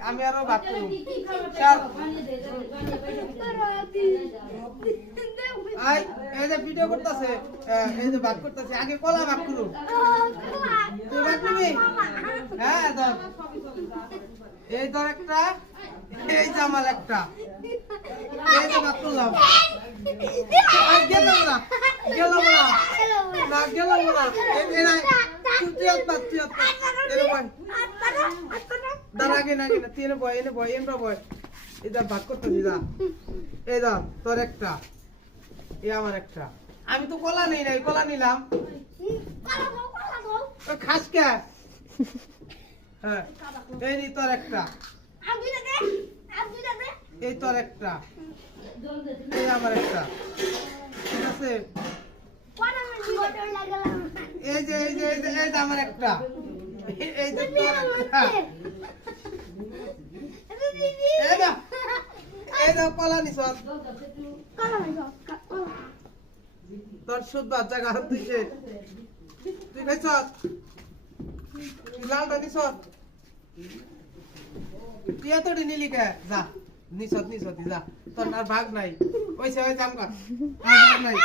আমি আরো ভাগ করব চল আই এই যে ভিডিও করতেছে এই যে ভাগ করতেছে আগে কলা ভাগ করু তুই ভাগ নিবি হ্যাঁ ধর এই ধর একটা এই জামাল একটা এই যে ভাগ করলাম আর গেলাম না না গেলাম না এই না তুই এর বয় দাঁড়াগে না না তুই এনে বয় এনে বয় এটা ভাগ করতেছি যা এই ধর তোর একটা এই আমার একটা আমি তো কলা নেই নাই কলা নিলাম খাস কে হ্যাঁ এই নি তোর একটা এই তোর একটা এই আমার একটা ঠিক আছে এই যে আমার একটা এই যে তোর একটা এই যে কলা নিছ তোর সুদ বাচ্চা গাছ দিছে তুই খাইছ লালটা নিছ তুই এতটি নিলি কে যা নিছ যা তোর আর ভাগ নাই ওই সে জামকা ভাগ নাই